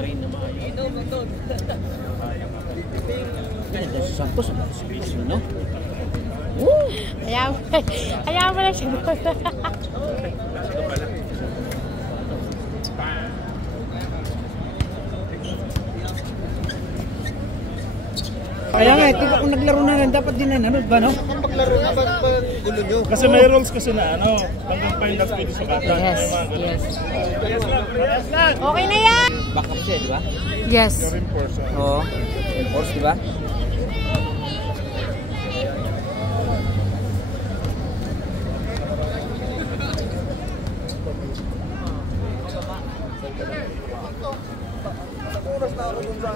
Train na maayo. Ganda si Santos. No? Ayaw mo lang siya. Kaya nga, diba kung naglaro na rin, dapat din na nanood ba, no? Maglaro na ba gulo nyo? Kasi may rules kasi na ano, hanggang find out pwede sa bata. Yes. Yes. Okay na yan! Backup siya, di ba? Yes. Oo. Horse, di ba? Oras na ako dun sa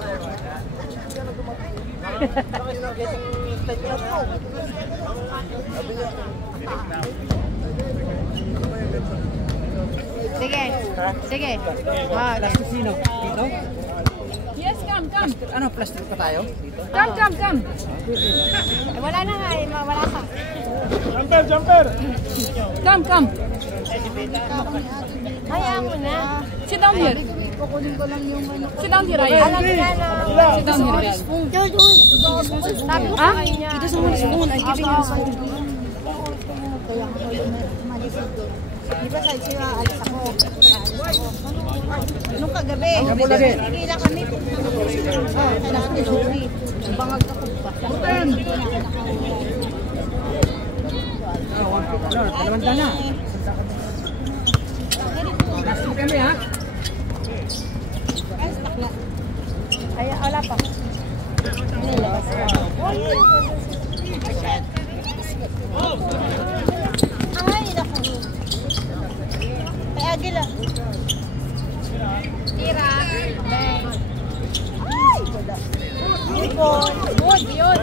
Sige. Sige. Plastic sino? Dito? Yes, come. Ano, plastic pa tayo? Come. Wala na nga eh. Wala pa. Jumper! Come. Hayaan mo na. Sit down here. Kukunin ko lang yung ano. Sit down here, Ryan. Sit down here, Ryan. Sabi ko sa kanya. Ito sa mga spoon. I'm giving you a spoon. Kaya ako malisod doon. Di ba sabi siya, alis ako. Nung kagabi. Nagkila kami. Kailangan ni Lori. Bangag ako pa. Palamanda na. Plastic kami, ha? Ay, wala pa. Ay, naku. Ay, agil ah. Tira. Ay, wala. Good, yun.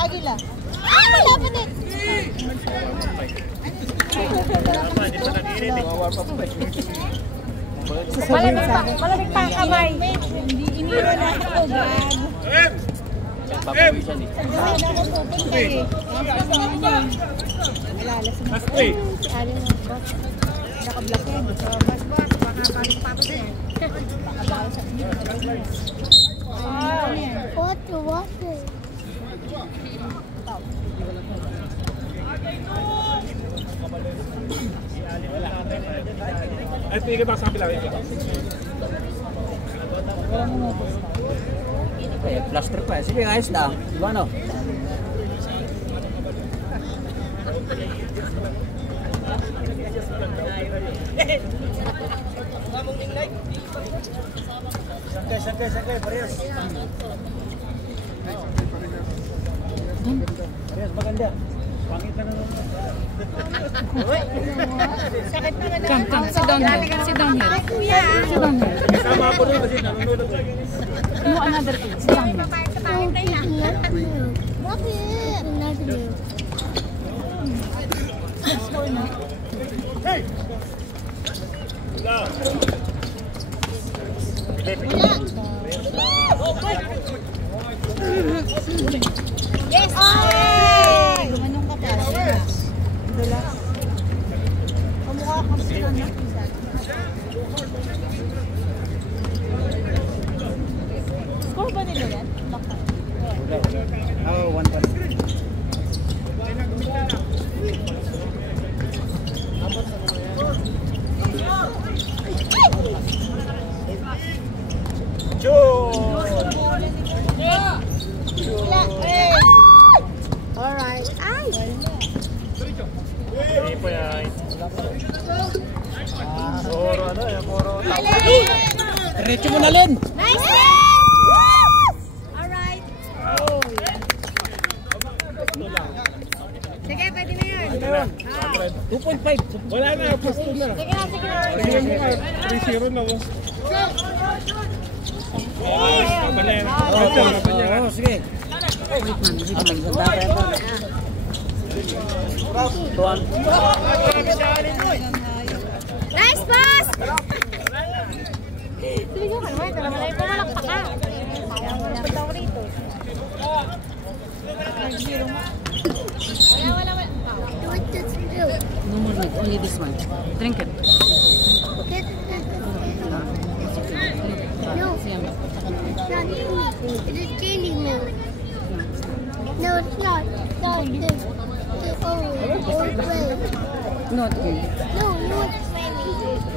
Agil ah. Ay, wala pa din. Malamig pa ang kamay. Hindi iniwan na ako, gag. Papawisan eh. Dahil ako pupunta eh. Last three. Si Alin mo, boss. Naka-block yan. So, boss, baka balik pa ako din. Baka bawal sa inyo. Water. Ay, tingin ka sa kapila. Okay, plaster pa. Sige, ayos na. Di ba, no? Sakay, parehas. Parehas maganda. Pangit na naman. Sakit naman na. Come. Sit down here. Sit down here. Sit down here. Kasama ako rin kasi nanonood ako. No, another thing. Sit down here. Hey! Yes! Ay! Gumanong ka pa. Dala. Kamukha kang sila na. Score ba nila yan? Baka. Oo, 1-1. Alright. Ay! Hindi pa yan. Puro ano yan, puro Diretso mo na, Len! Nice! Alright. Sige, pwede na yan. 2.5. wala na, pusto na. Sige na. Sige na, 3-0 na. Kabalin. Oo, sige. Wait man. Ganda pa yan. Tuwan. Nice pass! Sige ka naman, naman pumalakpak ka. Kaya mo lang daw rito. Wala. don't need. Only this one. Drink it. No, It's yummy. it is chili milk. No, it's not. Not the old way. Not only. No, not baby.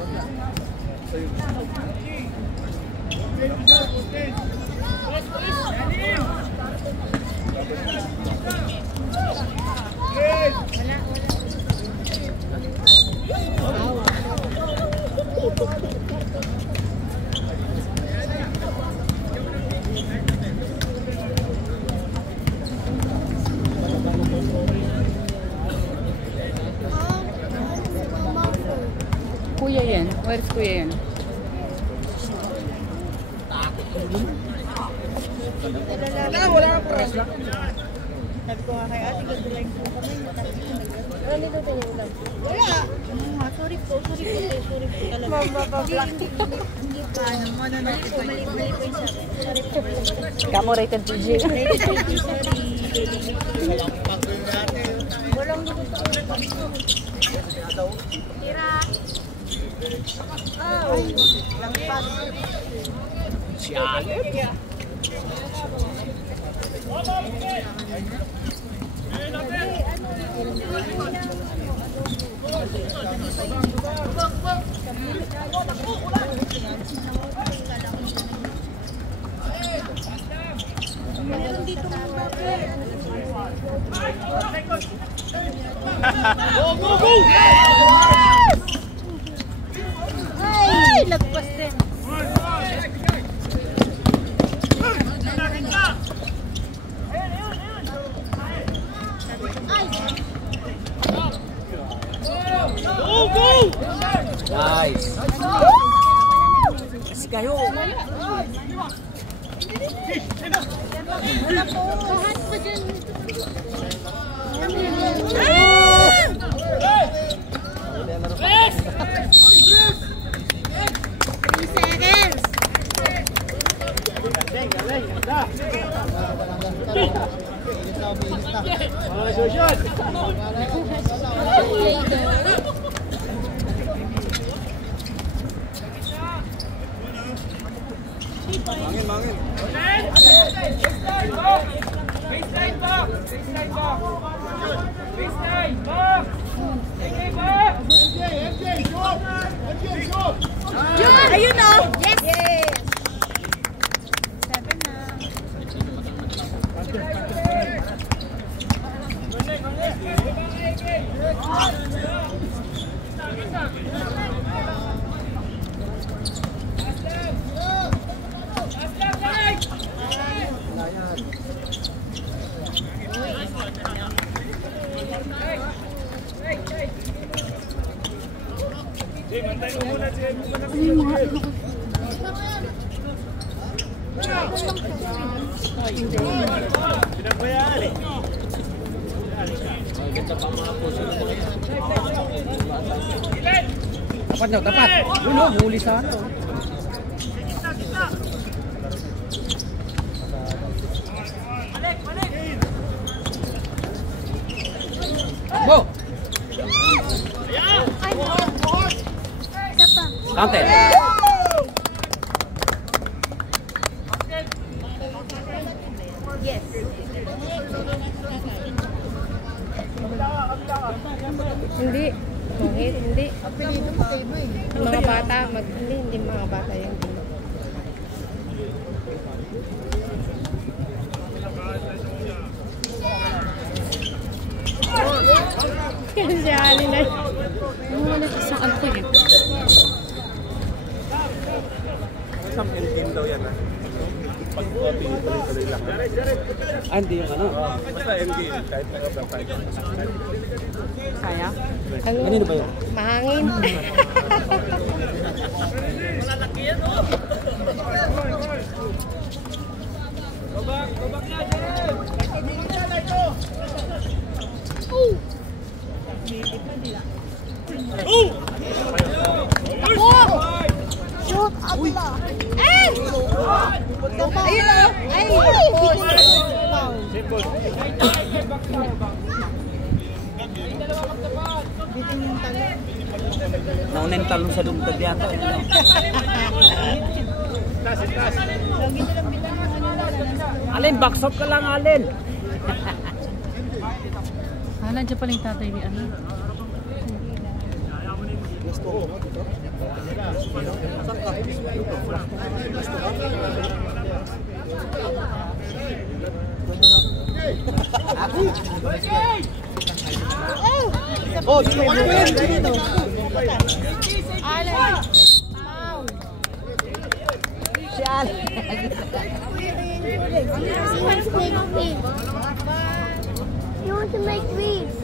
Kuya yan. Where's Kuya yan? Sabi ko nga kay ate, ganda lang po kami. Ano dito tinignan? Wala. Sorry po talaga. Mababablock. Hindi pa, ano natin po. Mali po yung sabi. Sorry po. Kamo rated PG. Sorry. Walang dito sa Tira. Oh. Lampas. Meron dito mga bagay. Ay, lagpas din. Nice. Kasi kayo. Wala po. Lahat pa dyan. Mangin. Ayun na! Yes! 7 na. Dapat nyo, dapat. Yun o, huli sana. Go! Kante. Yes. Hindi. Hindi. Apelido mo kayo eh. Mga bata, hindi mga bata yan. Kasi alin na. Wala ka sa ano eh. Isang team daw yan ah. Pag-copy, tuloy-tuloy lang. Hindi yung ano. Basta MD, kahit nag-apply. Kaya? Kanino ba yun? Mahangin. Shoot! Abla! Ay! Ayun na! Ay! Simple. Bitin yung talong. Nauna yung talong sa dumtag yata. Lagi nilang bitin yung ano na. Alin, box up ka lang, Alin. Nandiyan pala yung tatay ni ano. Oh, dito ano yan? Dito. Alan. Wow. Si Alin. You want to make weeds?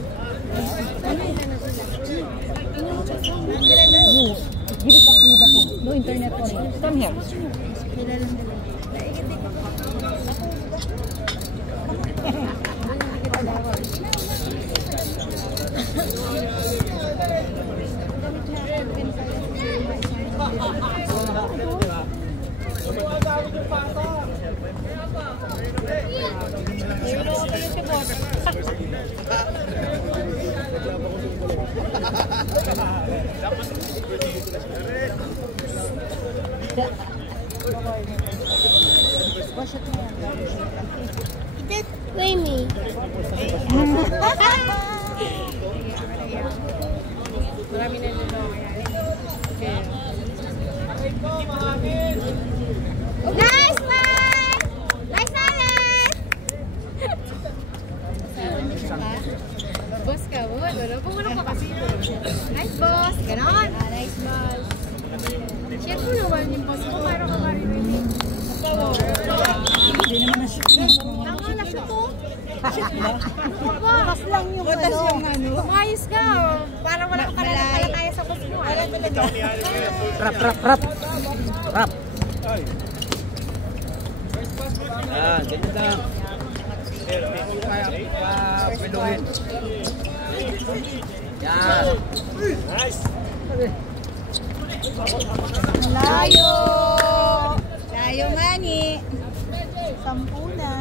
Gilid ako ni Dako. No internet ko. Come here. Just play me. Nice one! Nice one! Boss ka, wala pa kasi. Nice boss, ganon. Nice boss. Share ko naman yung boss ko, mayroon ka marinig. Hindi naman na shoot. Tama na siya to. Bukas lang yung ano. Umayos ka, parang wala ka pala tayo sa boss mo. Rap. Rap. Yan, ganyan lang. Kaya pinuhin. Yan. Nice. Layo! Layo nga ni. 10 na.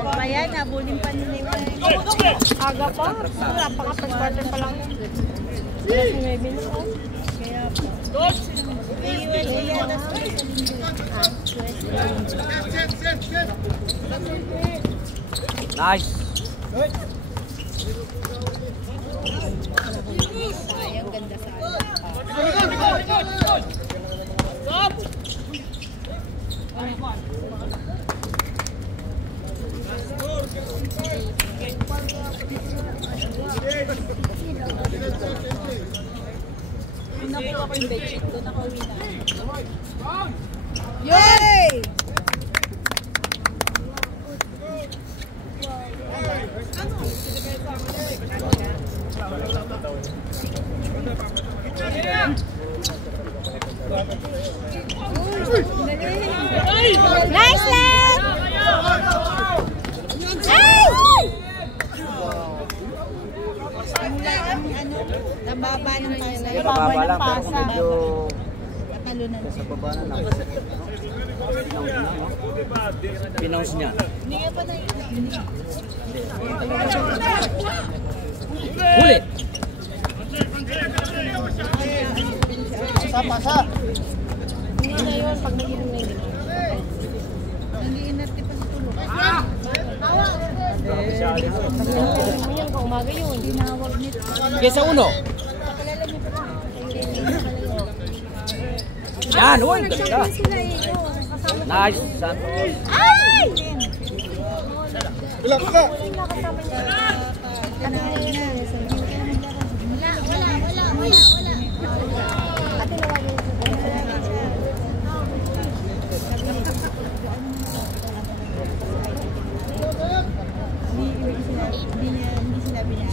Pa yan, nabulin pa nila yung aga pa. Wala pa ka, first quarter pa lang. Kaya pa. USA yan. Nice. Sayang, ganda sayang. Nakuha ko yung bedsheet doon, nakauwi na. Yay! Nice land! Nababa ng pasa. Nababa lang pero medyo Natalunan. sa baba na lang. Pinaus niya. Hindi nga pa na Ulit. Pasa. Hindi na yun pag nag-inom na yun. Nag-iinat pa sa tulog. Yan kung umaga yun. Tinawag nito. Kesa uno. Yan, uy, ganda. Nice, Santos. Ay! Wala ka. Hindi sinabi niya.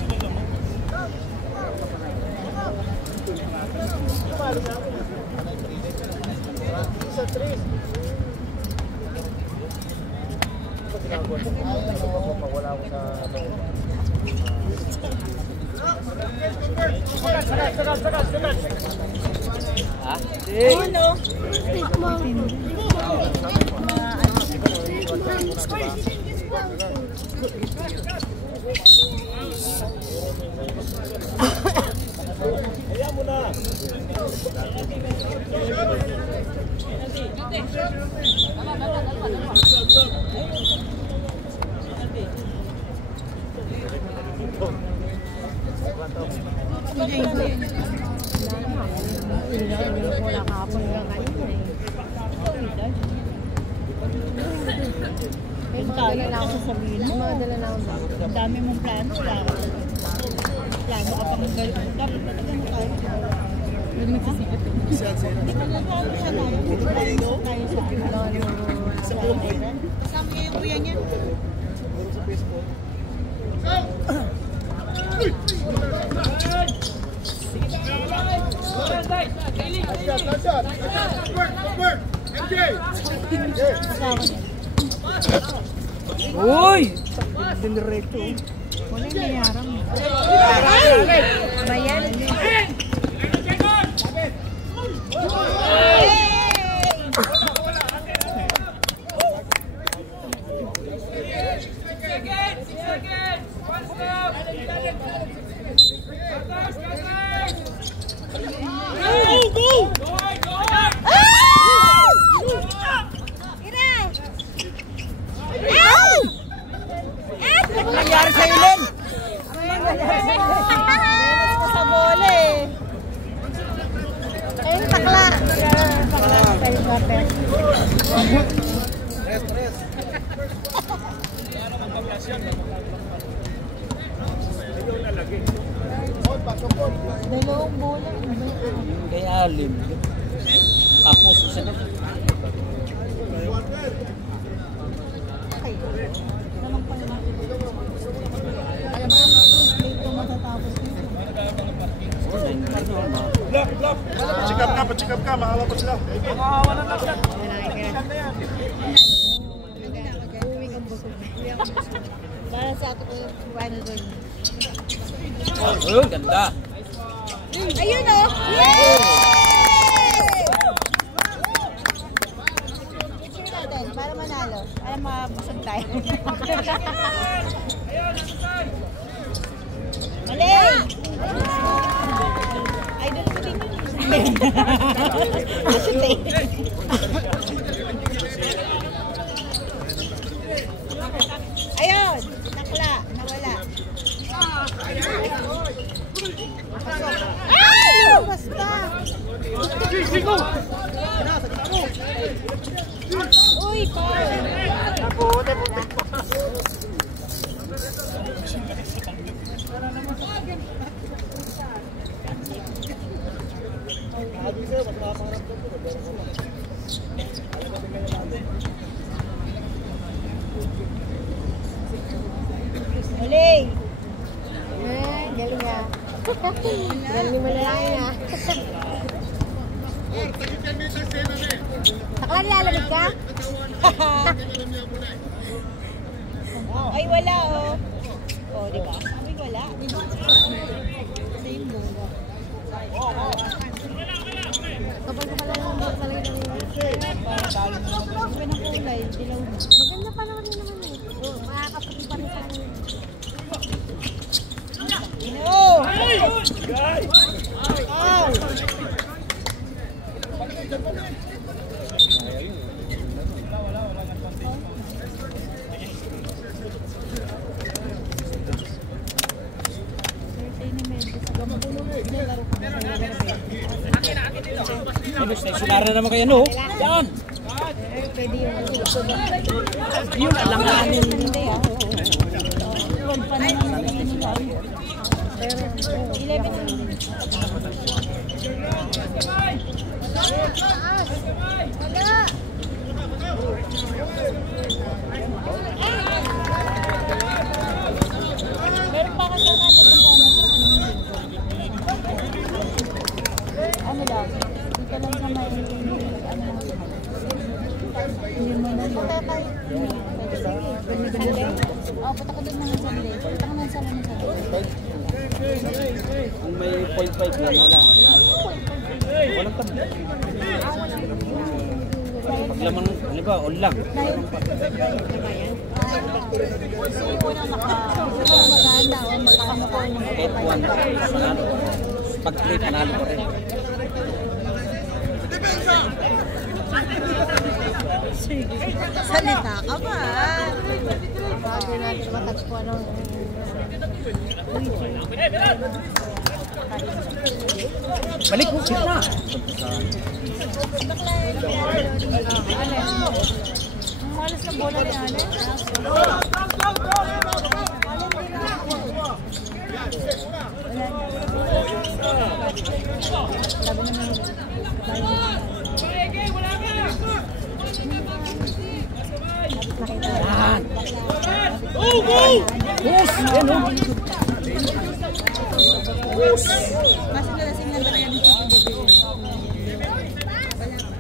Wala ko sa Ha? Ano? Kaya mo na. Wala kahapon hanggang kanina eh. May mga dala na ako sasabihin mo. Mga dala na ako sasabihin. Ang dami mong plano. Plano ka pang gano'n. Dapat na tayo tayo. Hindi nagsisikip eh. Hindi ko na po ako siya lang. Hindi ko tayo sa plano. Kasama niya yung kuya niya. Sa Facebook. Uy! Diretso. Wala yung mayarang. Bayan. Nangyari sa Len? Menos ko sa bola eh. Ayun, takla. Takla tayo water. Dalawang bola. Kay Alim. Tapos isa na. Okay. Naman pala natin. Alam mo, dito matatapos dito. Pachikap ka, mahala pa sila. Para sa ato ko, ano doon. Oh, ganda. Ayun o! Yay! Picture natin, para manalo. Para mabusog tayo. Malay! Idol ko din yun. Shoot eh. Ayun! Nakla! Nawala. Ay! Basta! Uy! Uling! Galing nga. Galing mo lang nga. Takla, nilalamig ka? Ay, wala oh. Oh, di ba? Sabi wala. Same bola. Kapag pala lang ba talaga na rin? Sabi ng kulay, dilaw na. Maganda pa naman yun naman eh. Oh, makakaputi pa rin sa akin. No! Oh! Sinara na naman kayo, no? Yan! Pwede yung Yun, alanganin. hindi ah. Huwag pa naman yung nila. 11 meron pa kasi ano lang, dito lang sa may hindi mo na Sunday? Oo, punta ko doon mga Sunday. Punta ko ng salon sa Sunday. Kung may 0.5 lang, wala. Walang pa. Paglaman, ano ba, all lang. Dahil, Kahit one, panalo. Pag 3, panalo ko rin. Salita ka ba? Bago natin matagpuan ng... Balik mo, sit na. Ang malas na bola ni Allen. Yan. Push! Yan o. Push! Kasi nalasing na ba yan dito?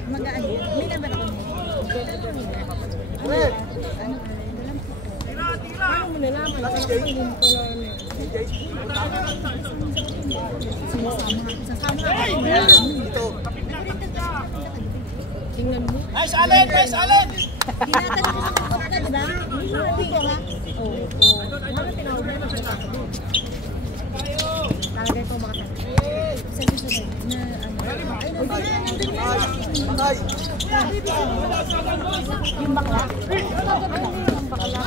Magaan. May naman ako. Ano mo nalaman? Hindi ko Sasama ka. tingnan mo. Nice, Allen! Nice, Allen! Tinatanong ko sa kapatid, di ba? Hindi ko ba? Oo. Ano tinawag na talaga ito mga Sa susunod na yung bakla? yung bakla.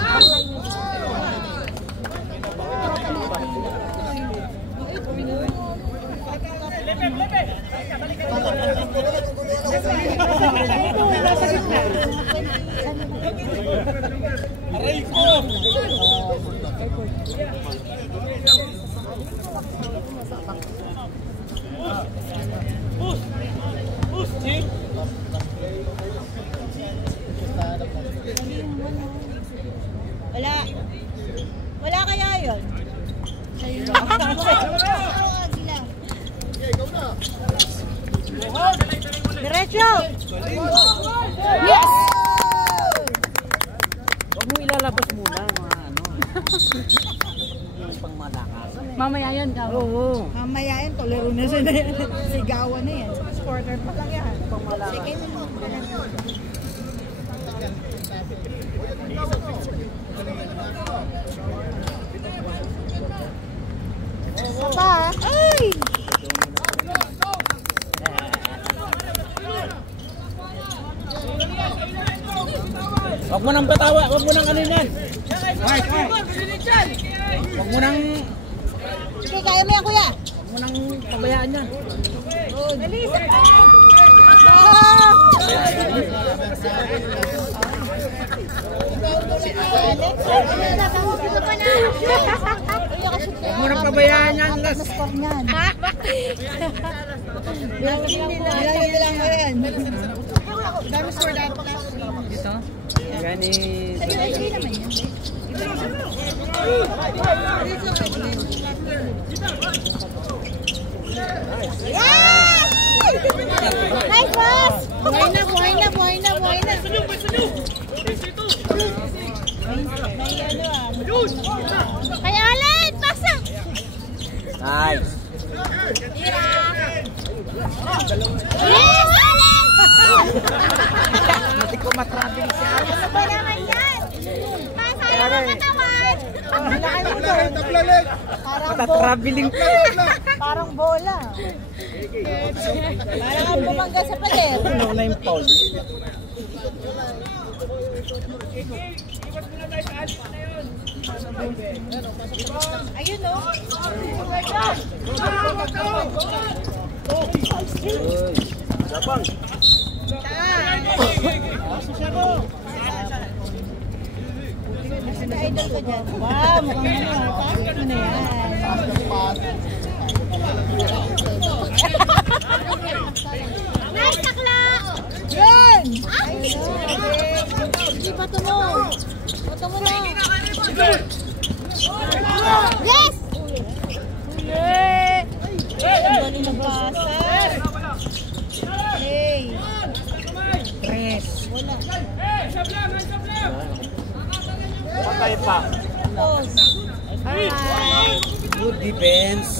Aray ko! Wala. Wala kaya yun? Diretso! Yes! Huwag mo ilalabas muna mga ano. Yung pangmalakas. Mamaya yan ka. Oo. Mamaya yan, tolero na sila yan. Sigawan na yan. Quarter pa lang yan. Sige mo. Pa. Ay! Huwag mo nang batawa, huwag mo nang ano yan. Huwag mo nang, Sige, kaya mo yan, kuya. huwag mo nang pabayaan yan. Huwag mo nang pabayaan yan. Last. Score niyan. Bilangin lang mo yan. Dami score dapat. Ito? Gani. Hindi naman yan. Nice pass! Buhay na, buhay na, buhay na, buhay na. Kay Allen, pasa! Nice. Yes, Allen! Hindi ko matravel siya. Ano ba naman yan? Masaya ng katawan! Matatraveling pa. Parang bola. Parang ang bumangga sa pader. Ano na yung foul? Ayun o. Labang. Idol ka dyan. Wow, mukhang ano. Tapos mo na yan. Nice takla! Yun! Hindi pa tunog. Bato mo na. Yes! Ang galing ng pasa. Hey! Tres. Wala. Patay pa. Tapos. Alright. Good defense.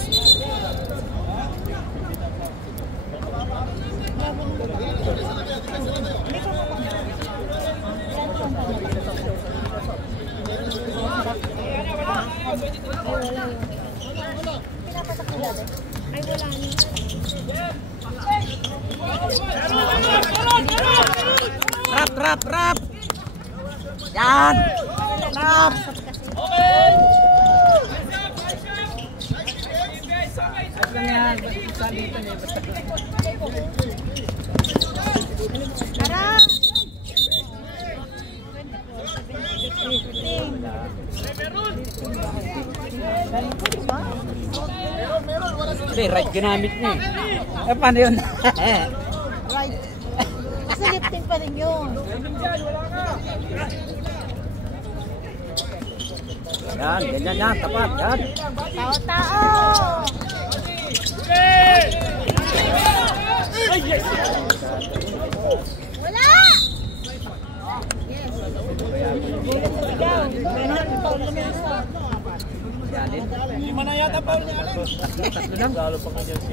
Ay, wala na. Rap! Yan! Rap! Tara! Hindi, right ginamit niya eh. Eh, paano yun? Right. Kasi lifting pa rin yun. Yan, ganyan yan, tapat, yan. Tao! Wala! Lima na yata Paul niya Alin. Tatlo lang. Lalo pa kanya si...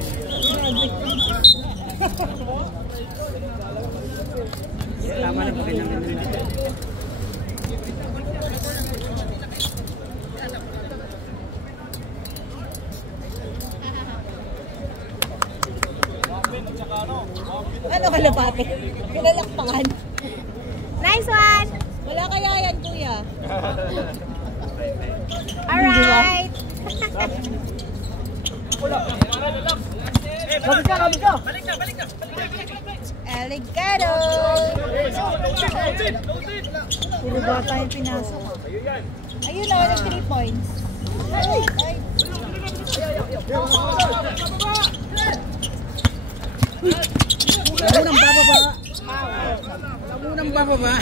Tama na po rin namin nila. Ano kalapate? Pinalakpakan. Nice one! Wala kaya yan, kuya. Alright! Aligado! Puro bata yung pinasok. Ayun na, walang 3 points. Ay! Unang bababa. Unang bababa.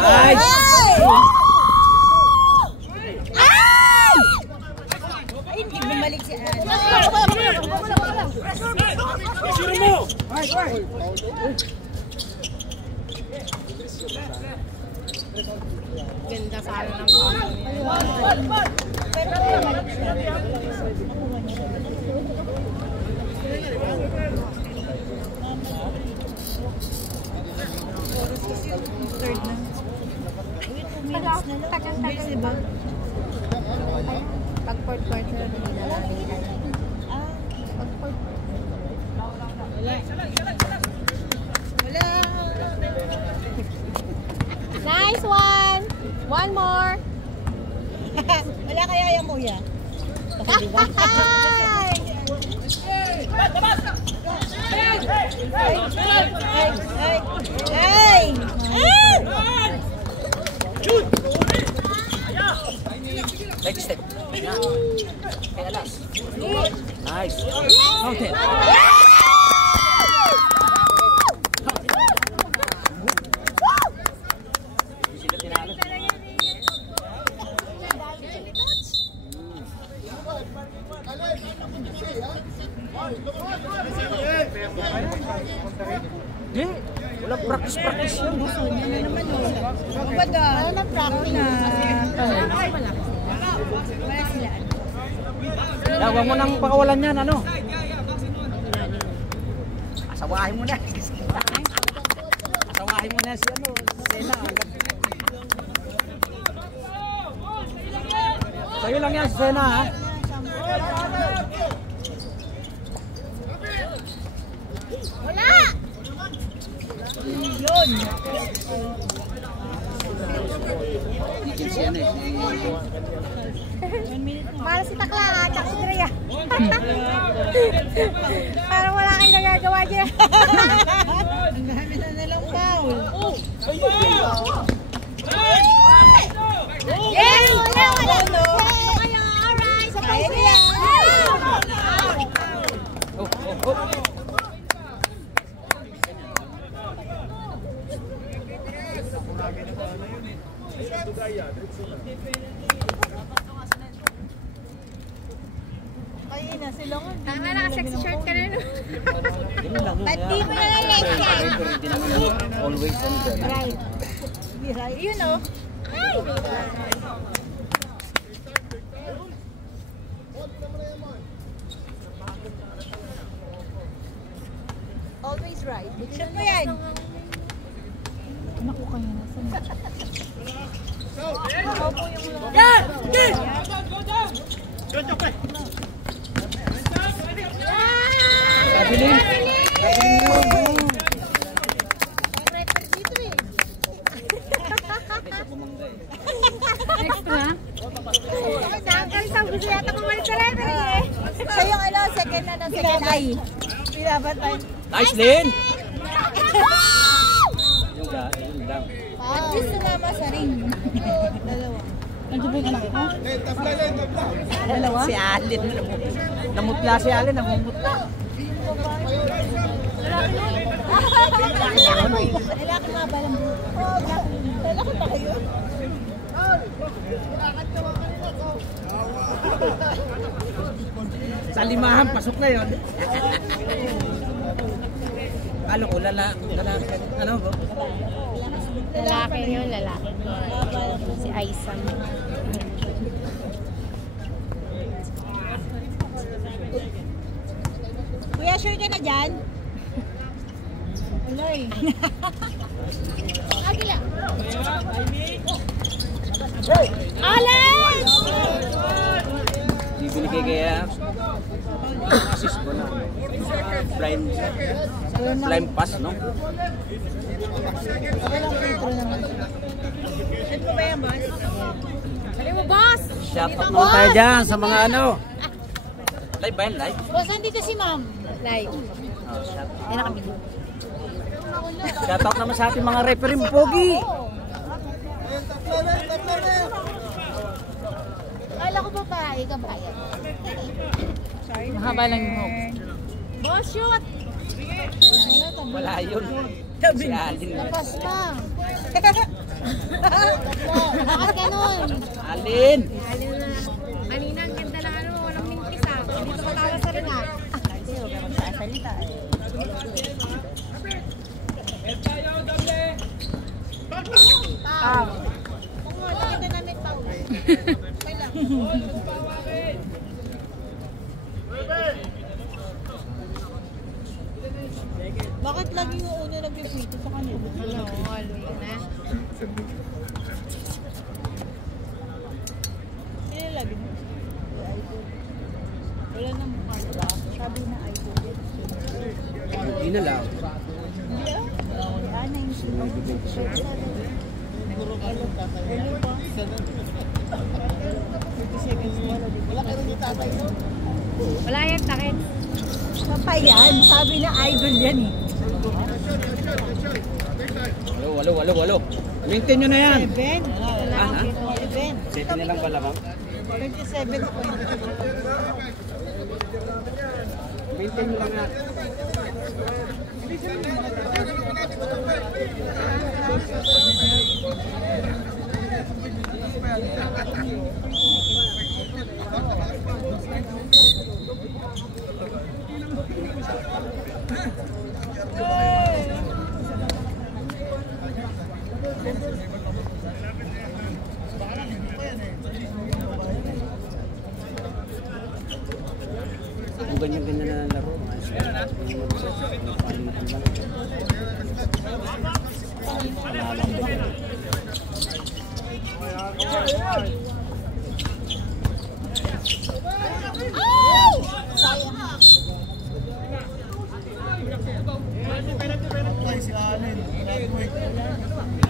Nice! Ay, hindi bumalik si Anne. Ganda sana ng Pero bumalik siya. Third na. Bilis, diba? Pag fourth quarter na nilalagay na. Pag fourth Wala. Nice one! One more! Wala kaya yung kuya. Kasi diba? Ay! Next step. Yan. Kaya alas. Nice. Mountain. Sila tinalo. Di, wala practice yun. Kumbaga, ano na practice na? Wala sila. Huwag mo nang pakawalan yan, ano? Asawahin mo na. Asawahin mo na si ano, Sena. Sa'yo lang yan, Sena, ha? Wala! Yun! Yan eh. Para si Takla, at si Drea. Parang wala kayong nagagawa dyan. Ang dami na nilang foul. Yes! Wala! No. Kaya, alright! Sa Kaya pag-siya! Oh. Ayun na, sila nga. Tama na, sexy shirt ka na no. Yun lang yun. Ba't di mo na like yan? Hindi naman always ano dyan. Right. Right. Yun o. Ay! Always right. Shoot mo yan. Naku kayo na. Kabilin. Extra? Sangkal sa gusto yata kumalit sa referee eh. So yung ano, second na ng second eye. Pinabatan. Nice, Lin! Yung lang. At least sumama sa ring. Dalawa. Ano ba yung anak ko? Dalawa? Si Alin. Namutla si Alin, namumutla. Lalaki mga balang buho. Lalaki pa kayo? Sa limahan, pasok na yun. Kalo ko, lalaki. Ano ba? Lalaki yun, lalaki. Si Aisan. Kuya, sure ka na dyan? Wala eh. Agila. Alex! Di binigay kaya assist ko na. Flying pass, no? Walang filtro naman. Saan mo ba yan, boss? Sabi mo, boss! Shout out mo tayo dyan sa mga ano. Live ba yan? Live? Boss, nandito si ma'am. Live. Oh, shout out. Ay, nakabili. Shout out naman sa ating mga referee pogi. Kala ko ba pa, ikaw bayad? Mahaba lang yung hook. Boss, shoot! Wala yun. Si Alin. Lapas lang. Bakit ganun? Alin! Kanina, ang ganda ng ano, walang mintis ah. Dito ka tawa sa rin ah. Kasi huwag ka magsasalita eh. Ah. Kung nga, nakita namin tao. Okay lang. Bakit lagi yung una nagpipito sa kanila? Ano, always na. Sino lagi mo? Wala nang mukha. Sabi na idol. Hindi na lang. Hindi ah. Ano yung sino? Ano pa? 50 seconds mo. Wala ka rin yung tatay mo. Wala yan, takit. Papa yan. Sabi na idol yan eh. Walo. Maintain nyo na yan. 7? Ah, ha? 7. 7 na lang pala, ma'am. 27 point. Maintain nyo lang yan. Kung ganyan-ganyan na laro,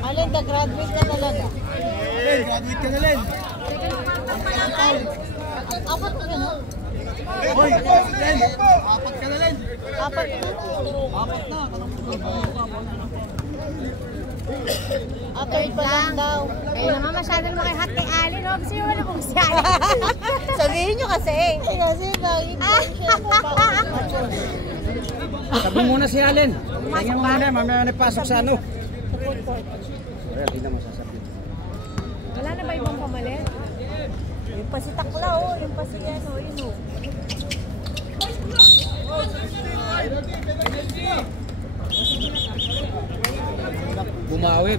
Alin, nag-graduate ka talaga. Len, graduate ka na, Len. Apat ka na? Hoy, Len, apat ka na, Len. Apat na? Apat na. Third pa lang daw. Kayo naman masyadong makihat kay Ali, no? Gusto nyo wala kung si Ali. Sabihin nyo kasi. Kasi lagi siya sabi muna si Alin. Tingnan mo muna, mamaya na pasok sa ano. Hindi na masasabi. Wala na ba ibang pamalit? Yung pa si Takla, oh. Yung pa si ano, yun, oh.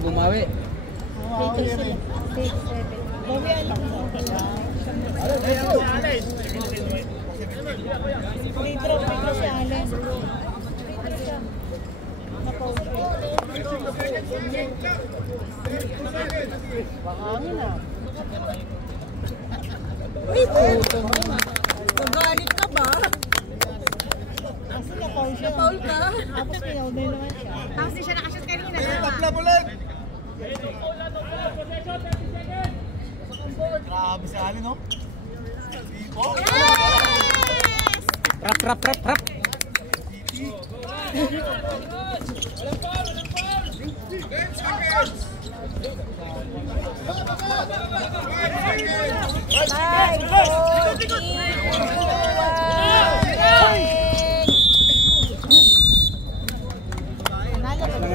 Bumawi. Take 7. Bawi alam mo. Free throw si Allen. Bakangin na. Uy, puto mo. Galit ka ba? Kasi na-foul siya. Na-foul ka? Tapos pinaunay naman siya. Tapos di siya nakashoot kanina. Tapla bulan! Grabe si Ali, no? Rap.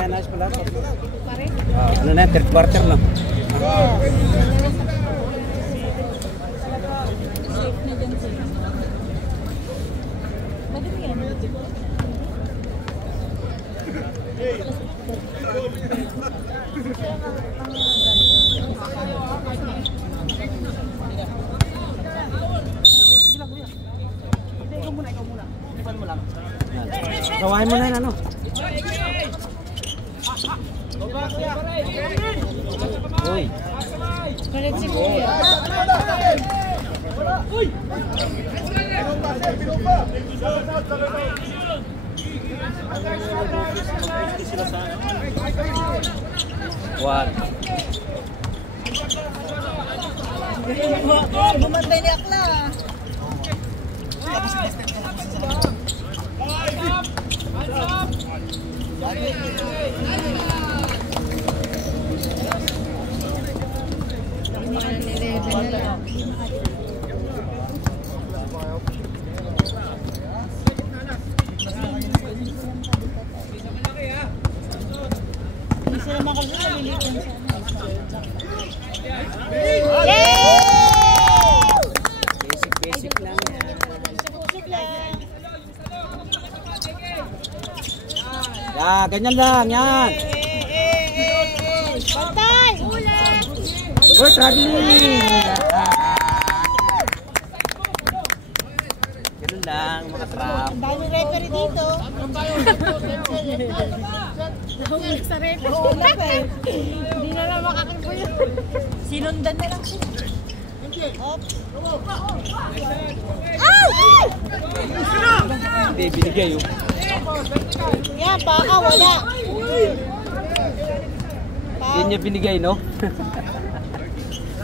Nice pala. Ano na, third quarter na. Gawain mo na yun, ano? Uy. Kulit si Kuya. One. Bumantay ni Akla. Hindi sila makalit sa militan siya. Basic lang yan. Ganyan lang, yan. Pantay! Ulit! Uy, traveling! Ganun lang, mga trap. Ang daming referee dito. Nahulog sa red. Naulap eh. Hindi na lang makakalbo yun. Sinundan na lang siya. Op. Hindi, binigay yun. Yan, baka wala. Hindi niya binigay, no?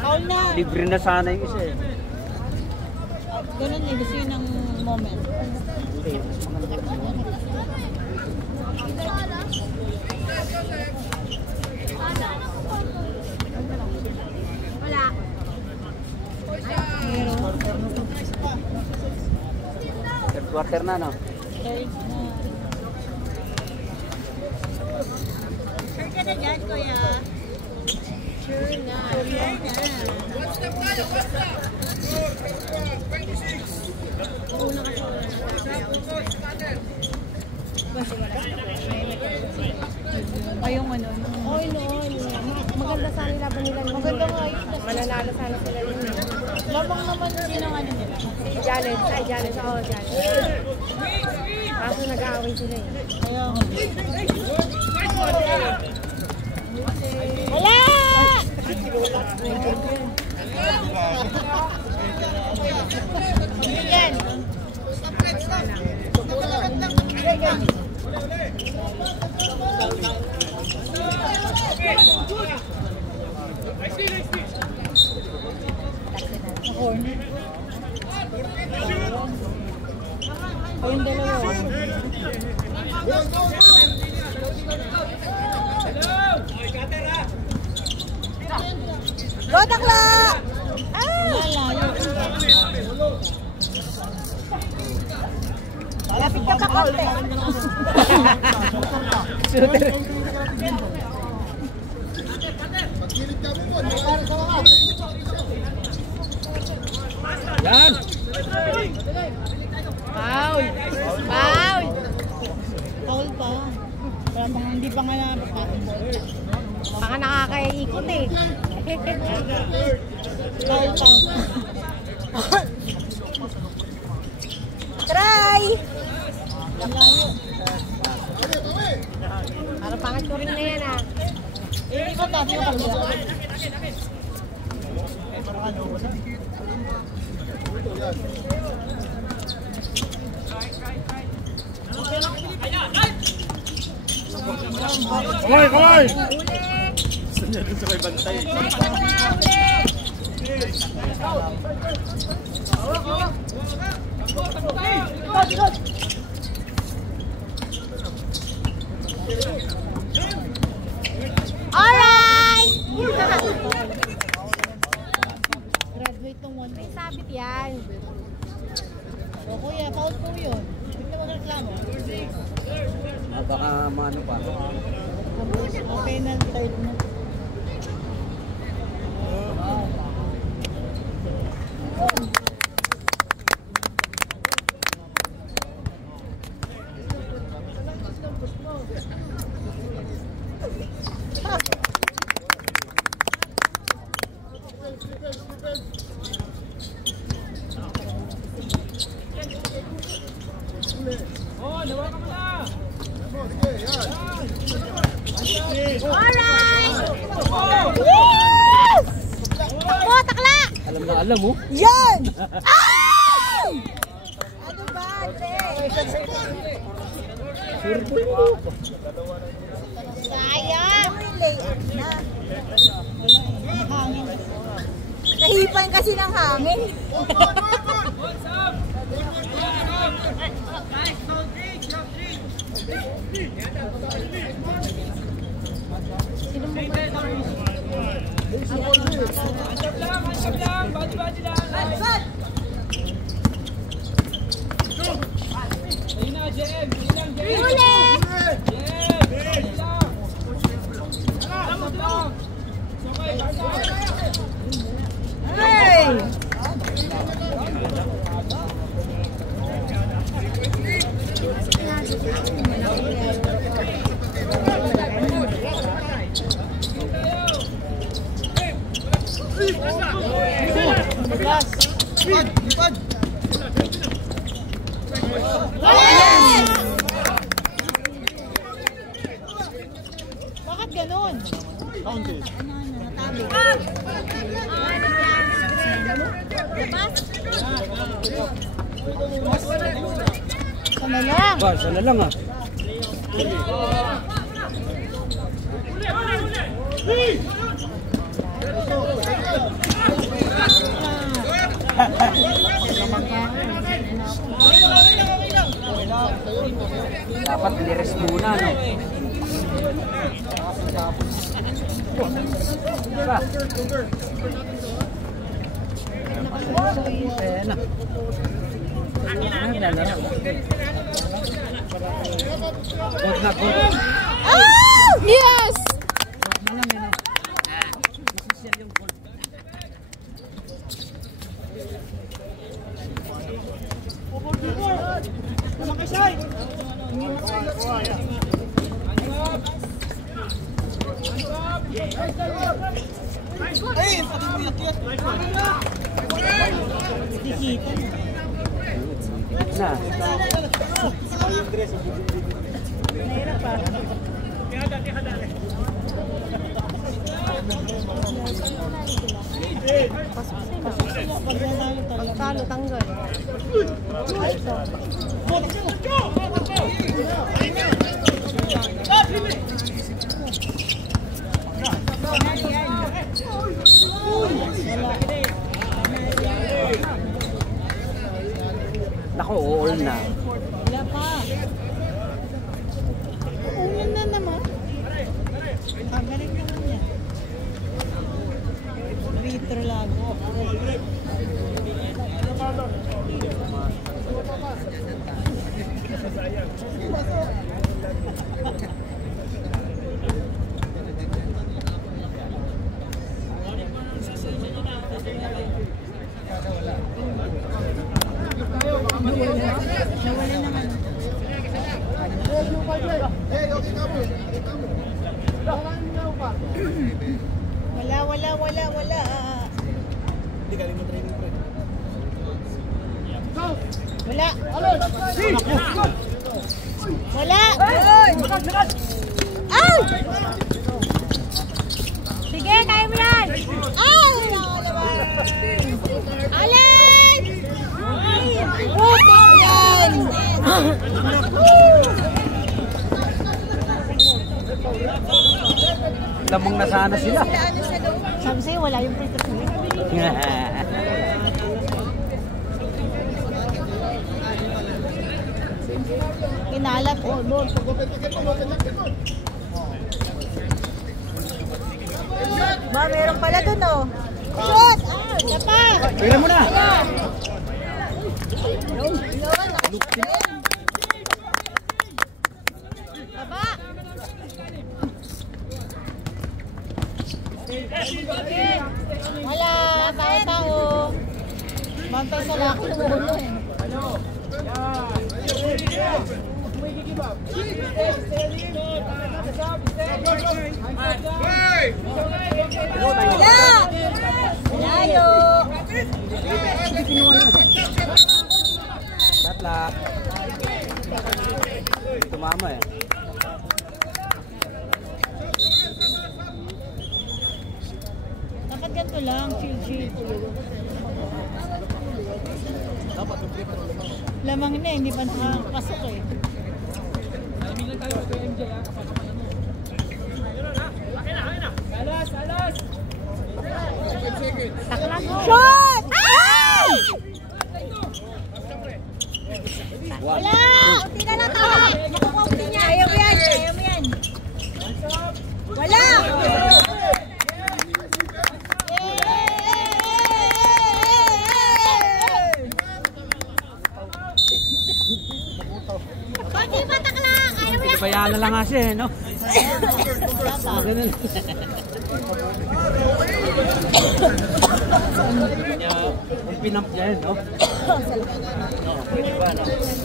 Foul na. Libre na sana yung isa eh. Ganun eh, gusto yun ng moment. Wala. Third quarter na, no? Sure ka na dyan, kuya. Sure na. Ayong ano. Oy, no. Maganda sana yung laban nila. Maganda nga yun. Mananalo sana sila yun. Labang naman sino ano nila. Si Janet. Ay, Janet. Oo, Janet. Kaso nag-aaway sila eh. Ayaw. Wala! Yan. Ayun dalawa. Go, Takla! Lapit ka pa konti. Yan! Foul! Foul! Foul pa. Wala pang, hindi pa nga napapatong. Baka nakakaikot eh. Foul pa. Try! Ang layo. Para pangat ko rin na yan ah. Ikot natin yung pagkakita. Kamay, kamay! Uli! Gusto niya dun sa may bantay. Alright! Graduate ng 1 May sabit yan. O kuya, foul po yun. Hindi ka magreklamo. Baka maano pa. O penalty third mo. Alright! Yes! Takbo, takla! Alam mo? Yan! Ay! Ano ba, ate? Sayang! Hangin. Nahipan kasi ng hangin. Bakit ganun? Sana lang. Ba, sana lang ah. Dapat nirest muna, no? Ba? Ayan na. Huwag na, huwag. Oh! Yes! Na. Pagtalo, tanggal. Nako, all na. Wala pa. Ulan na naman. Kagaling naman niya. Retro lago. Wala. Hindi galing mo training pre. Wala. Wala. Ay! Sige, kaya mo yan. Ay! Alin! Putik yan! Lamang na sana sila. Sabi sa'yo, wala yung prito sa'yo. Kinalat ko, doon. Ba, meron pala doon, oh. Shoot! Isa pa! Pila mo na! Baba! Wala! Tao-tao! Bantay sa laki. Tumulo eh. Wala! Layo! Batlak. Tumama eh. Dapat ganito lang, chill. Lamang na, hindi pa nakapasok eh. Shot! Ay! Wala! Unti na lang tayo. Nakuha unti niya. Ayaw mo yan. Wala! Pati patak lang! Ayaw mo yan. Bayaan na lang nga siya eh, no? Ganun. Kung pinamp niya yun, no?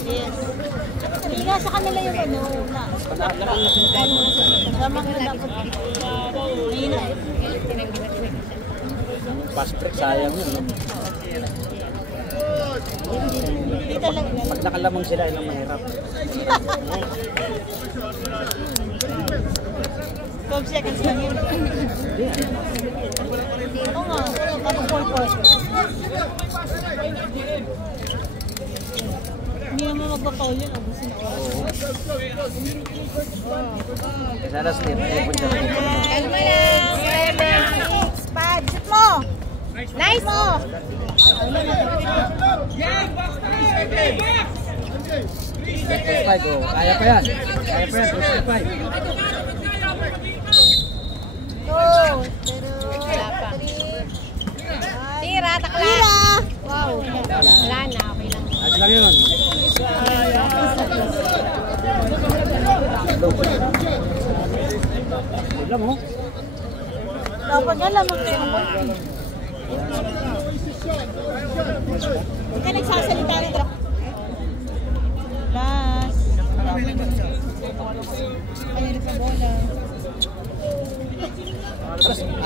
Yes. Hindi nga sa kanila yung ano na. Lamang na dapat. Mahina eh. Fast break, sayang yun, no? Hindi talaga. Pag nakalamang sila, yun ang mahirap. 12 seconds lang yun. Oo nga, parang 4 quarters. Hindi naman magpapaul yun, abusin na oras. Kasi alas din, ayun siya. Kalma lang! 7, 6, 5, shoot mo! Nice mo! Kaya pa yan. 25. Tira, takla! Wow! Wala na, okay lang. Ayos lang yun. Alam mo? Dapat nga lang mag-tempo. Huwag ka nagsasalita ng drop. Last. Kanina sa bola.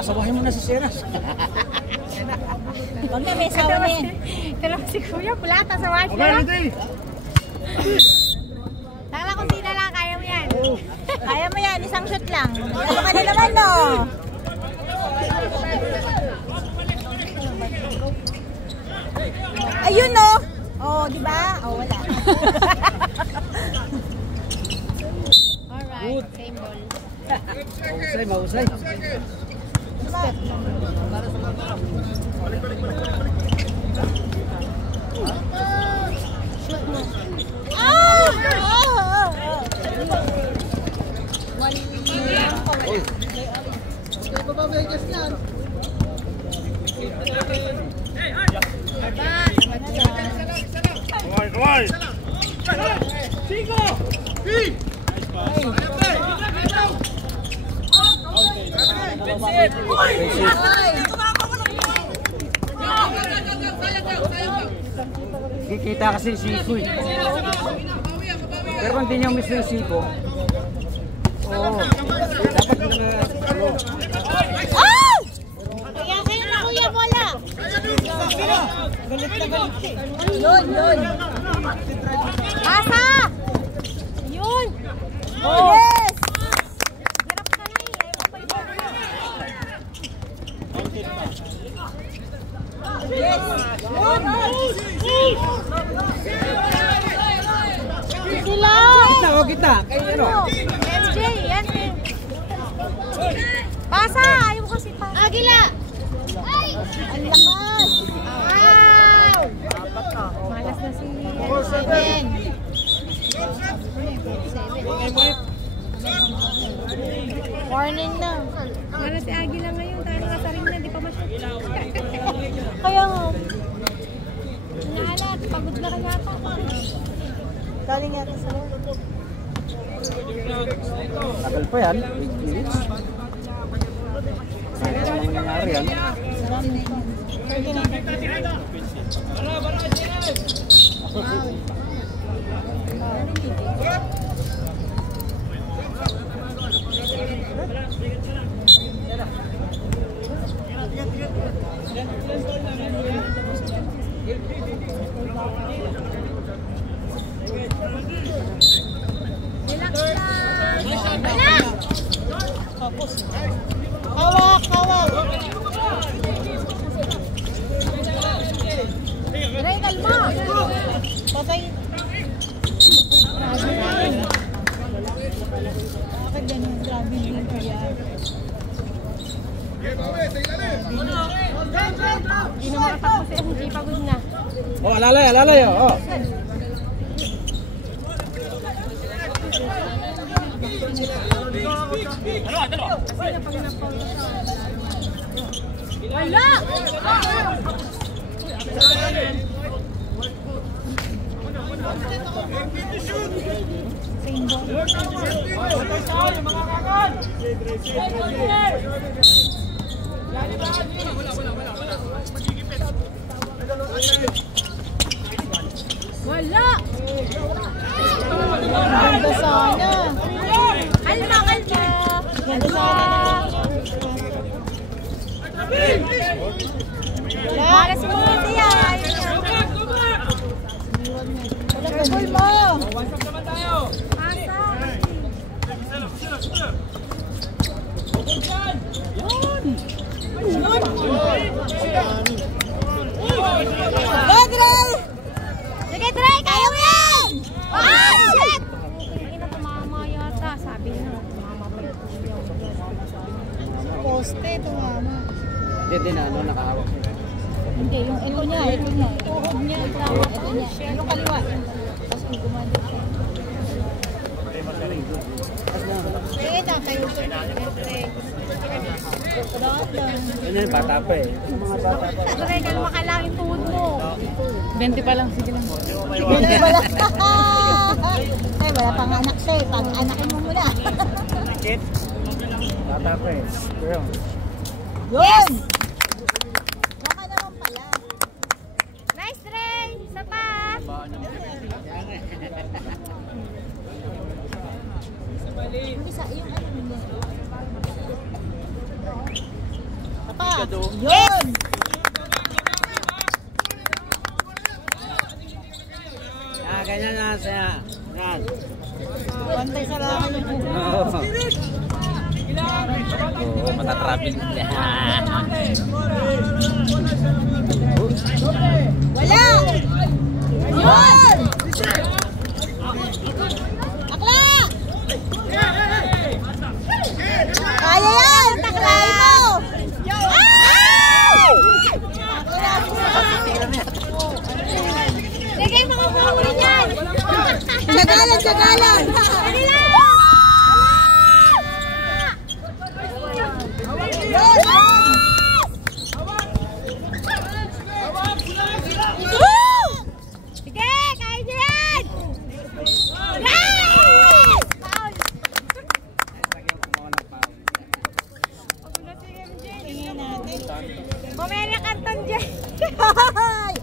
Asawahin mo na si Seras. Huwag na, may asawa na yan. Pero si Kuya, pulata sa watch na lang. Tala kung sino lang, kaya mo yan. Kaya mo yan, isang shoot lang. Ano ka na naman, no? Ayun, no? Oh, di ba? Oh, wala. Alright, same ball. Mahusay. Step. Shoot mo. Kikita kasi si Siko eh. Pero hindi niya miss yung Siko. Oo. Dapat na Galit na galit eh. Yun. Pasa! Yun! Oh. Yes! Hirap ka na eh. Ayaw pa iba. Yes! Sila! Kita. Kayo MJ, yan. Pasa! Ayaw kasi pasa. Agila! Ay! Ang lakas! Wow! Malas na si 7. Warning na. Malas si Agila ngayon. Tayo nakasaring na. Di pa masyadong. Kaya nga. Nahalat. Pagod na kaya ata. Galing yata sa Tagal pa yan. 8 minutes. Sana naman nangyari yan. Hawak! Ray, kalma! Patay! Bakit ganun? Grabe din kaya. Hindi na makatapos si MJ. Pagod na. Oh, alalay. Oh. Wala! Wala! Ganda sana! Kalma! Ganda sana! Para si mga tiya! Walang gagol mo! Go, Dre! Sige, Dre! Kaya mo yan! Ah, shit! Hindi na tumama yata. Sabi na, tumama pa yun. Poste, tumama. Hindi na, nakahawak. Hindi, yung ito niya. Tuhod niya. Ito niya. Yung kaliwa. Tapos yung gumanda siya. Sige, tatayo ko na. Yan yan, bata pa eh. Mga bata pa. Dre, kalma ka lang yung tuhod mo. 20 pa lang. Sige lang. 20 pa lang. Ay, wala pang anak siya eh. Pag-anakin mo muna. Bata pa eh. Pero, Yun! Baka naman pala. Nice, Dre! Isa pa! Yung isa, yung ano niya. Papa! Yun! ganyan na siya. Yan. Pantay sa lakan yung puso. Oo, matatrapping nila. Wala! Yun! Akla! Kaya yan! Taklay mo! Sige, makakuha yan! Jagalan, jagalan! Sige, kaya niyo yan! Pumeri kanton dyan! Ay!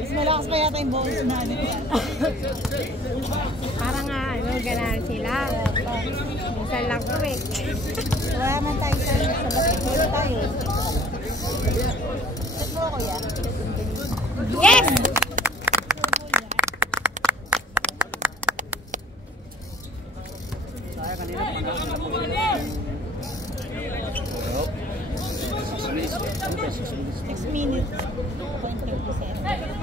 Mas malakas pa yata yung boses na ano. Parang nga, ganahan sila. Minsan lang po eh. Wala man tayo sa basketball tayo. Set mo ako kuya. Yes! Saya kanina panalo. 6 minutes. 0.37.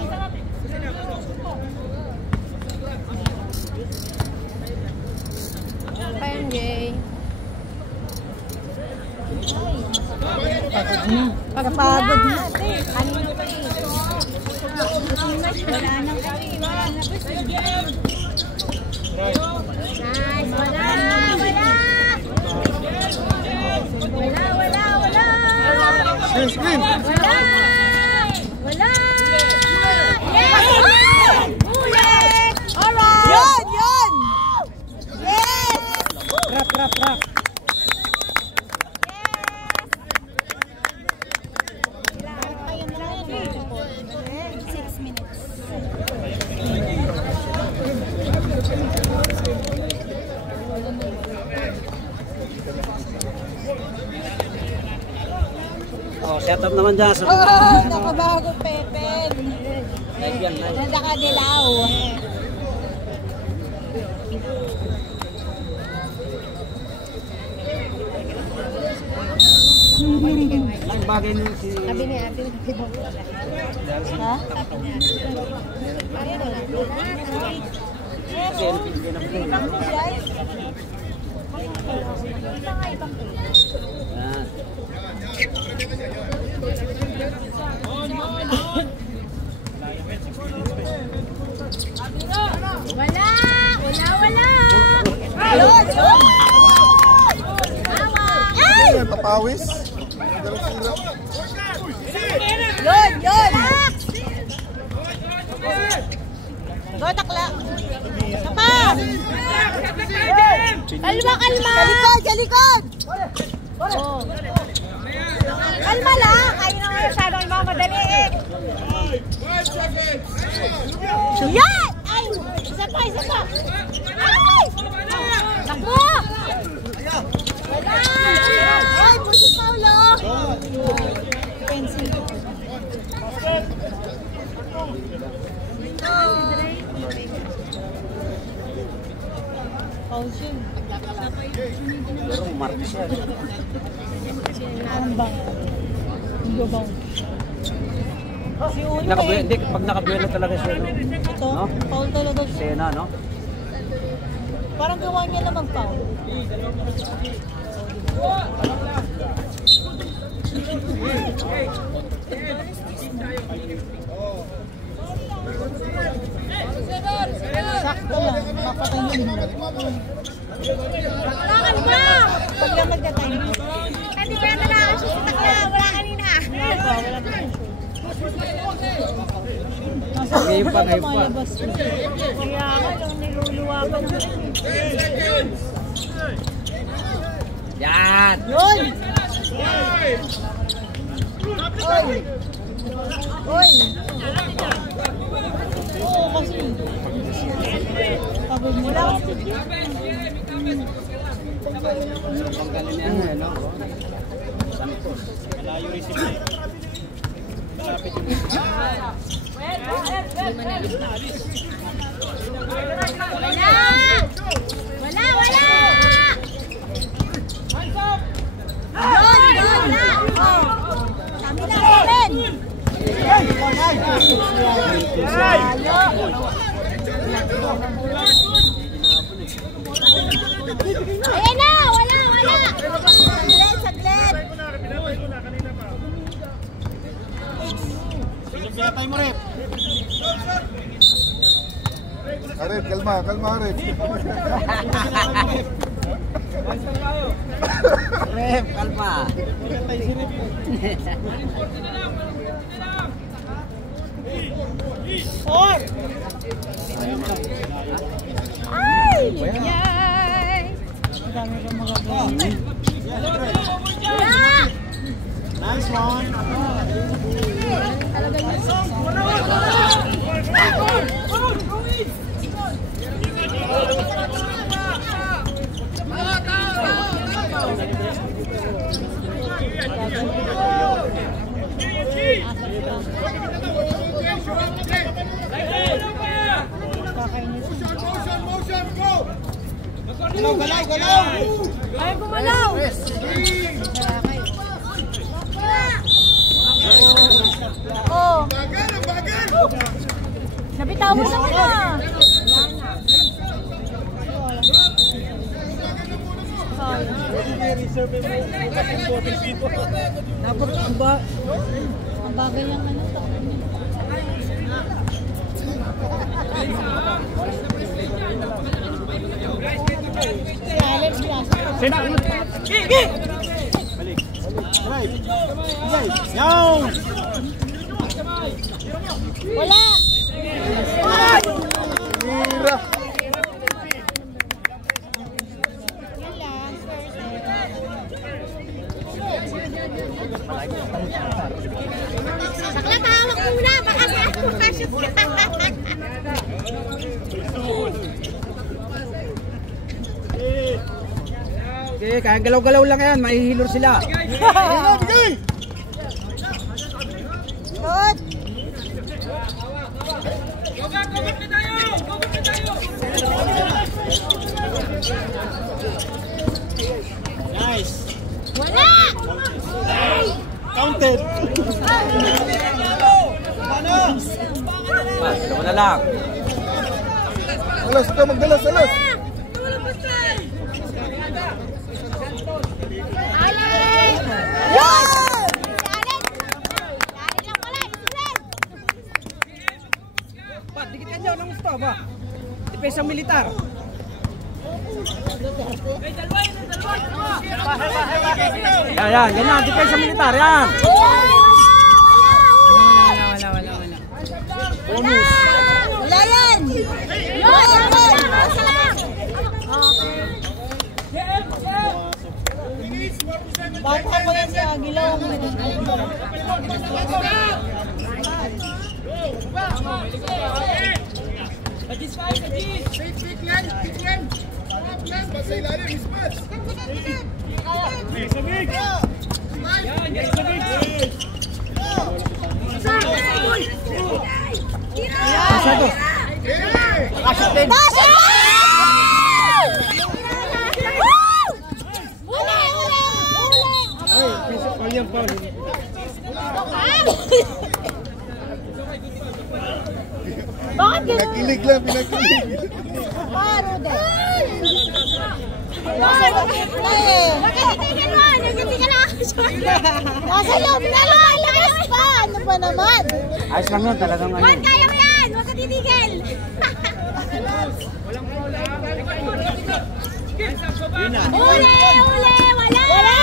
Kay MJ. Pagpagod na. Kanina pa eh. Wala nang kami. Wala na pa siya. Nice. Wala. Wala. Screen! Wala. Wala. Yes! Huli! Alright! Yun! Yun! Yes! Rap. Ayun lang. 6 minutes. Oh, set up naman dyan. Oh, nakabago Pepe. Live yan, live. Nadakadilaw. Lang bagay nyo si... Sabi ni Ate. Ha? Yan. Wala! Wala! Yun! Yun! Ay! Papawis. Yun! Yun! Go, takla! Sapa! Kalma! Sa likod! Oh. Kalma lang! Ayaw naman masyadong imamadali eh! Yan! Ay! Isa pa! Ay! Naku! Wala! Ay! Pusit Paulo! Pencil. Pausin. Pero Martes yan. Ang bang. Ang babang. Si Uno eh. Hindi, pag nakabuelo talaga siya. No? Ito, No? foul talaga siya. Sena, no? Parang gawa niya na mag-foul. Sakto lang, makapatay niya. Wala ka! Pag lang magka-time. Hindi ko yan talaga siya sa takla. Wala kanina. Wala pa siya. Ngayon pa. Lumalabas siya. Kaya nga lang niluluwagan na rin. Yan! Yun! Uy! Oo, kasi. Pagod mo lang. Ang galing yan, no? Santos. Wala! Wala! Yun na! Kami na rin! Ayan na! Wala! Saglit! Pinatay mo, Rep. Arep, kalma, Arep. Rep, kalma. Four! Ay! Yay! Ang dami kang magagawa. Wala! Nice one. Dapat ang ba? Bagay lang ano. Alex, Sina! Balik. Yaw! wala! Tira. Sakla, tawag muna. Baka sa ako pa-shoot ka. Okay, kaya galaw-galaw lang yan. Mahihilor sila. Good! Nice! Wala! Counted! Pa, dalawa na lang. Alas, ito magdalas, alas. Alex! Yes! Alex! Lari lang pala. Isulat! Pa, dikit ka dyan. Anong gusto ba? Depensa militar. Yan. Ganyan. Depensa militar. Yan. Wala. Wala yan! Bata ko yan si Aguilar. Pasado. Bakit ganun? Pinakilig lang, pinakilig. Paro din. Nagkatitigil mo! Nagkatitigil ako! Nasa loob na lakas pa! Ano ba naman? Ayos lang yun. Talagang ano. Juan, kaya mo yan! Huwag ka titigil! Uli! Uli! Wala! Wala!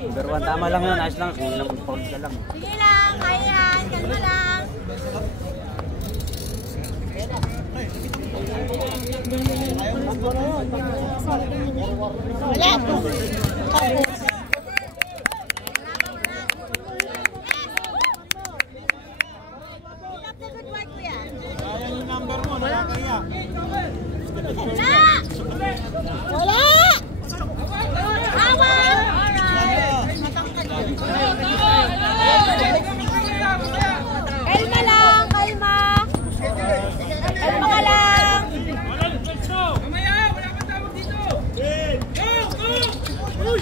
Number 1. Tama lang yun. Ayos lang. Kung ilang pound ka lang. Sige lang! Kaya yan! Kalma lang! Wala. Good work ko yan! Sayang yung number mo, nakakaya. Wala! Wala! Awa! Kalma lang! Kalma! Kalma ka lang!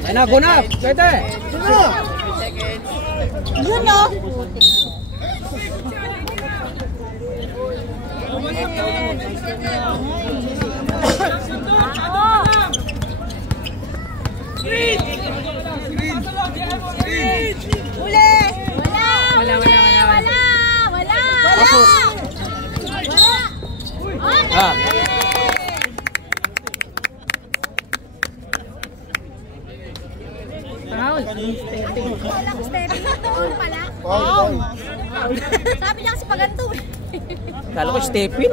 Ay na, go na! Pwede! Yun no? Uli! Wala! Wala! Ah. Walang stepping doon pala. Foul. Sabi niya kasi paganto. Kala ko stepin.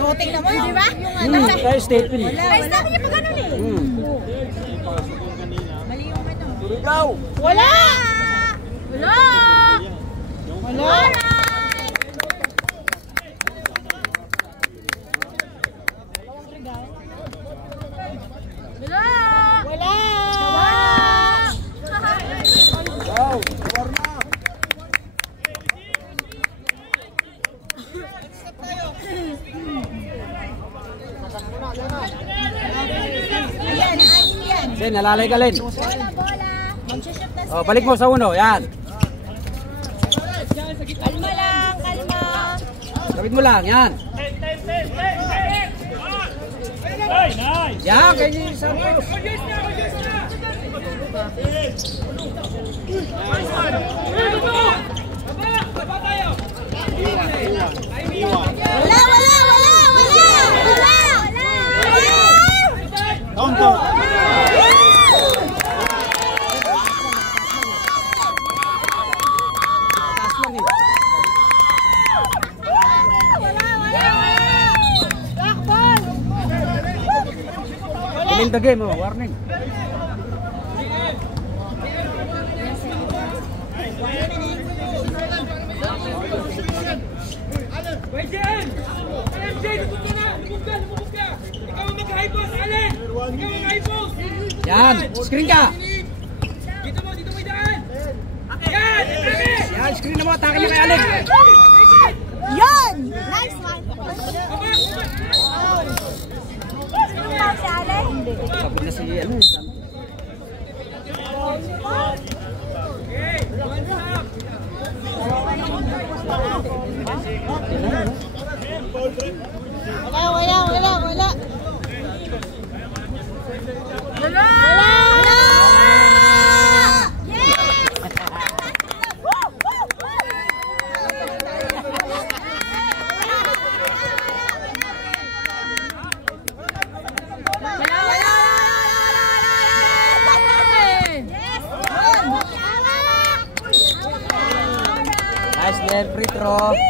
Roting naman, di ba? Yung ano. Kaya stepin. Ay, sabi niya pag ganun eh. Mali yung ano. Ikaw! Wala! Wala! Alright! Wala! Wala! Wow! Ayan, anim yan. Sen, nalalay ka Len. Bola! Mag-shoot na Oh, balik mo sa uno. Yan. Sabit mo lang, yan. Yan, kaya yung Santos. In the game, oh, warning. Yan, screen ka. Dito mo idaan. Yan, screen na mo, atake mo kay Alex. Yan! Nice one! Si Alex? Sabit na si ano. Wala. Nice then, free throw. Ay,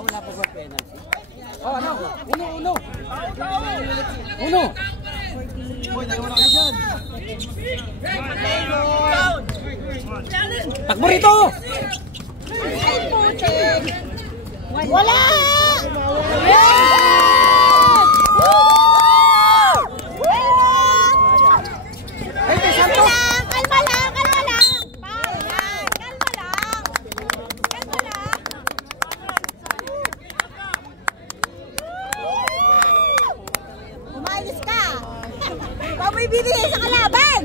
wala pa ba penalty? Oh, ano? Uno. Takbo rito! Wala! Ay, kay Santos! Kalma lang. Umayos ka. Baboy bibigay sa kalaban.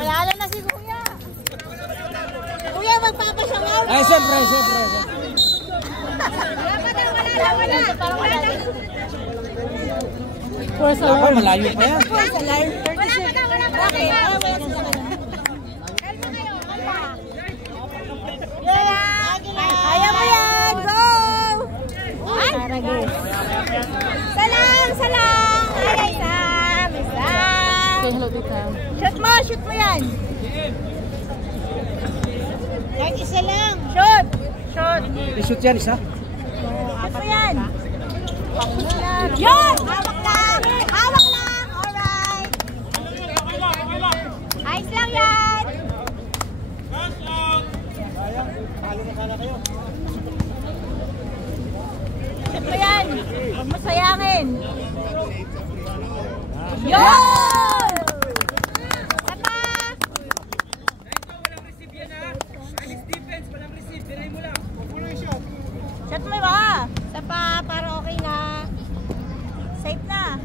Wala na si Kuya. Kuya, magpapasyaw. Ay, siyempre. Wala. Ako, malayo pa yan. Wala pa. Okay. Wala sila. Kalma kayo, kalma. Kaya mo yan, go! Ay! Salang! Ay, Sam! Shoot mo yan! Kahit isa lang. Shoot! I-shoot yan, isa. Shoot mo yan! Yun! Hawak lang! Alright! Ayos lang yan! Shoot mo yan! Huwag mo sayangin! Yun! Tapa! Shot mo ba? Tapa, para okay na. Safe na.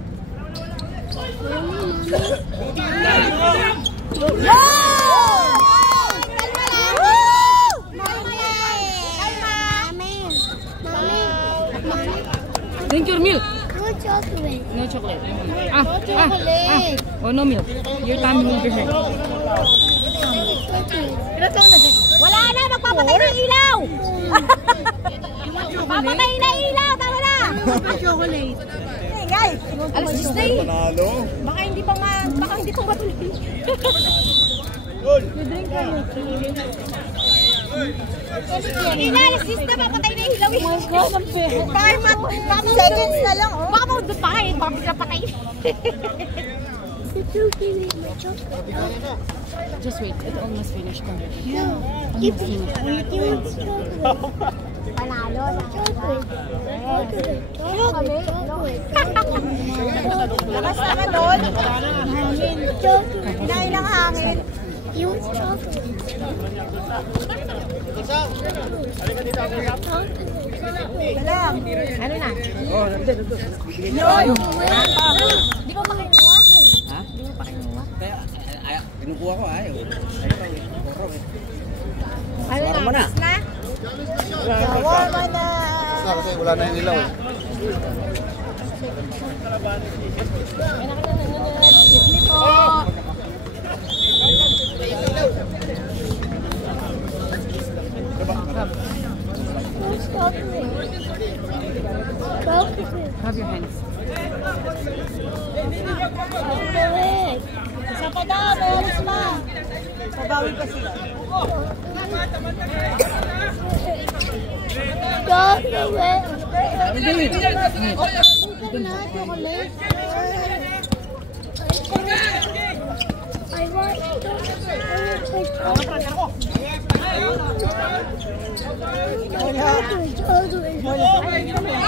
Drink your milk. No chocolate. No chocolate. No chocolate. Oh, no milk. Your tummy will be hurt. Wala na, magpapatay ng ilaw. Papatay na ilaw, tama na. Chocolate. Hey guys, Alas 10 na eh. baka hindi pa matuloy. Hindi alas 10 na, papatay na ilaw. Oh my God, ang pera. Baka seconds na lang. Baka maudot pa kayo, baka bigla patay. Just wait. It's almost finished. Keep eating panalo na. Chocolate. Lakas na ka doon. Hangin. Chocolate. Hinahin ang hangin. Yung chocolate. Alam. Ano na? Oh, nandun. Yun. Di ba makinuha? Ha? Di ba pakinuha? kinukuha ko, ayaw. Ano Suwara mo na. na? Shawarma na! Kasi wala na yung ilaw. Excuse me po. Grab your hands. Isa pa daw, may alis na. Pabawi pa sila.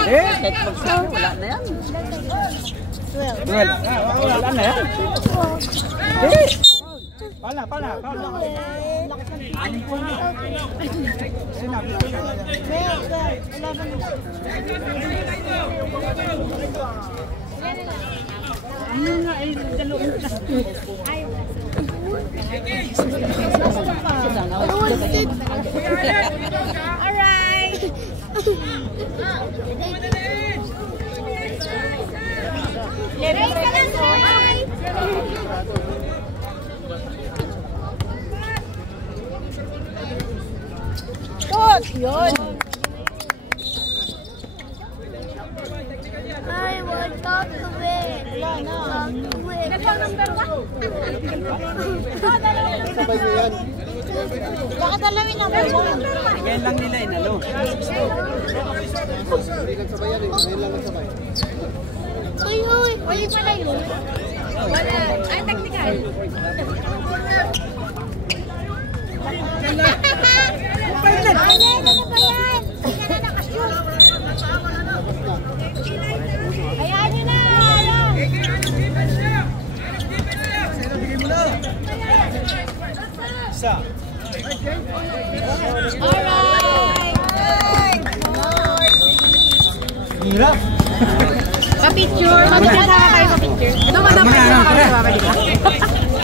Kahit pagsabi, wala na yan. 12. Wala na yan. Pala. Alright. Raise ka lang, Sai. Shot! Yun! I will talk away. Wala na. Talk away. Number 1. Sabay nyo yan. Baka dalawin number 1. Ngayon lang nila inalo. Hindi lang sabay yan eh. Ngayon lang sabay. Uy. Wali pala yun. Wala. Ay, technical. Ano ba yan? Hindi na nakashoot. Hayaan nyo na. Isa. Alright. Hirap. Pa-picture. Magkakasama kayo pa-picture. Ito, madami kayo.